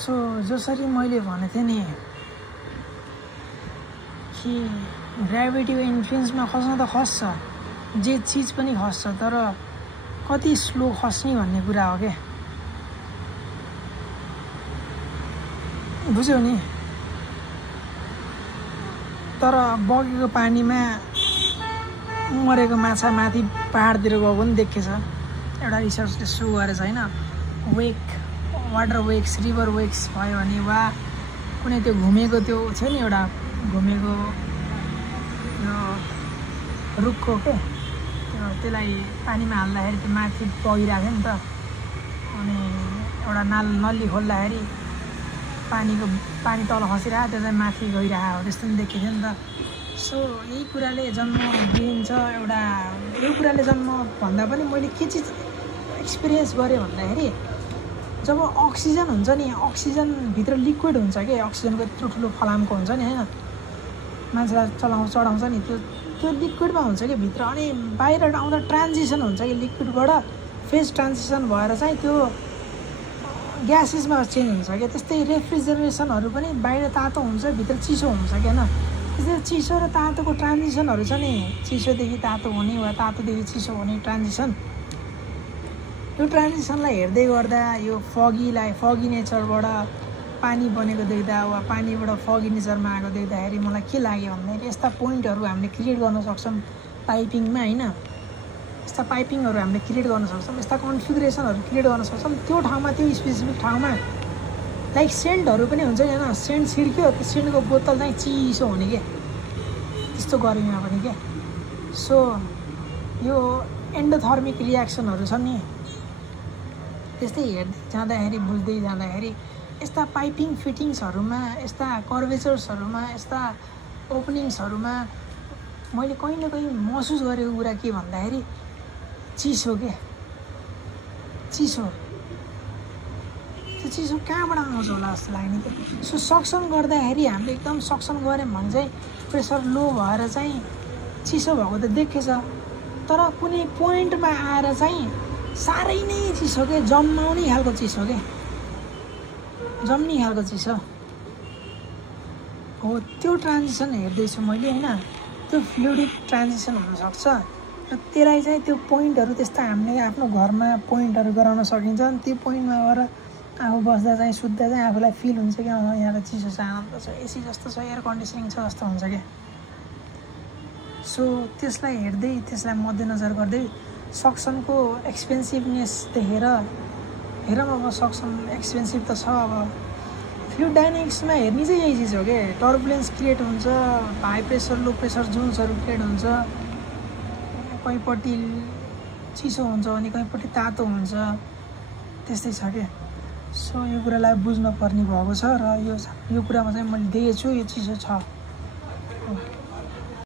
So जसरी मैले भनेको थिएँ नि कि ग्रेभिटीको इन्फ्लुएन्समा खस्न त खस्छ, जे चिज पनि खस्छ, तर कति स्लो खस्ने भन्ने कुरा हो क्या। बुझ्यौ नि? तर बगेको पानीमा मरेको माछा माथि पहाडतिर गएको पनि देखेछ। एउटा रिसर्चले सो गरेछ होइन, वेक वाटर वेक्स रिभर वेक्स भयो भने वा कुनै त्यो घुमेको त्यो थियो नि एउटा घुमेको यो रुखको के त्यसलाई पानीमा हाल्दाखेरि त्यो माथि बगिरहेको थियो नि त, अनि एउटा नली खोल्दाखेरि पानी तल खसिरहेको त्यो चाहिँ माथि गइरहेको हो, त्यस्तो पनि देखेको थियो नि त। सो यही कुराले जन्म दिन्छ एउटा, यो कुराले जन्म भन्दा पनि मैले के चिज एक्सपिरियन्स गरेँ भन्दाखेरि जब अक्सिजन हुन्छ नि, अक्सिजनभित्र लिक्विड हुन्छ कि अक्सिजनको यत्रो ठुलो फलामको हुन्छ नि होइन, मान्छेलाई चढाउँछ नि, त्यो लिक्विडमा हुन्छ कि भित्र, अनि बाहिर आउँदा ट्रान्जिसन हुन्छ कि लिक्विडबाट फेज ट्रान्जिसन भएर चाहिँ त्यो ग्यासेसमा चेन्ज हुन्छ क्या। त्यस्तै रेफ्रिजरेसनहरू पनि बाहिर तातो हुन्छ, भित्र चिसो हुन्छ क्या होइन। त्यस्तै चिसो र तातोको ट्रान्जिसनहरू छ नि, चिसोदेखि तातो हुने वा तातोदेखि चिसो हुने ट्रान्जिसन। यो ट्रान्जिसनलाई हेर्दै गर्दा यो फगी नेचरबाट पानी बनेको देख्दा वा पानीबाट फगी नेचरमा आएको देख्दाखेरि मलाई के लाग्यो भन्दाखेरि यस्ता पोइन्टहरू हामीले क्रिएट गर्न सक्छौँ पाइपिङमा होइन, यस्ता पाइपिङहरू हामीले क्रिएट गर्न सक्छौँ, यस्ता कन्फिगुरेसनहरू क्रिएट गर्न सक्छौँ त्यो ठाउँमा, त्यो स्पेसिफिक ठाउँमा। लाइक सेन्टहरू पनि हुन्छ नि होइन, सेन्ट छिड्क्यो त्यो सेन्टको बोतल चाहिँ चिसो हुने क्या, त्यस्तो गर्मीमा पनि क्या। सो यो एन्डोथर्मिक रियाक्सनहरू छ नि, त्यस्तै हेर्दै जाँदाखेरि बुझ्दै जाँदाखेरि यस्ता पाइपिङ फिटिङ्सहरूमा, यस्ता कर्भेचर्सहरूमा, यस्ता ओपनिङ्सहरूमा मैले कहीँ न कहीँ महसुस गरेको कुरा के भन्दाखेरि चिसो के, चिसो, त्यो चिसो कहाँबाट आउँछ होला जस्तो लाग्ने क्या। सो सक्सन गर्दाखेरि हामीले एकदम सक्सन गऱ्यौँ भने चाहिँ प्रेसर लो भएर चाहिँ चिसो भएको त देखेछ, तर कुनै पोइन्टमा आएर चाहिँ साह्रै नै चिसो के, जम्ने खालको चिसो हो। त्यो ट्रान्जिसन हेर्दैछु मैले होइन, त्यो फ्लुइडिक ट्रान्जिसन हुनसक्छ र त्यसलाई चाहिँ त्यो पोइन्टहरू त्यस्ता हामीले आफ्नो घरमा पोइन्टहरू गराउन सकिन्छ। अनि त्यो पोइन्टमा गएर आफू बस्दा चाहिँ सुत्दा चाहिँ आफूलाई फिल हुन्छ क्या, यहाँ त चिसो छ, आनन्द छ, एसी जस्तो छ, एयर कन्डिसनिङ छ जस्तो हुन्छ क्या। सो त्यसलाई हेर्दै, त्यसलाई मध्यनजर गर्दै सक्सनको एक्सपेन्सिभनेस देखेर हेरौँ अब सक्सन एक्सपेन्सिभ त छ। अब फ्लुइड डाइनामिक्समा हेर्ने चाहिँ यही चिज हो क्या, टर्बुलेन्स क्रिएट हुन्छ, हाई प्रेसर लो प्रेसर जोन्सहरू क्रिएट हुन्छ, कहीँपट्टि चिसो हुन्छ भने कहीँपट्टि तातो हुन्छ, त्यस्तै छ क्या। सो यो कुरालाई बुझ्न पर्ने भएको छ र यो कुरामा चाहिँ मैले देखेछु यो चिसो छ।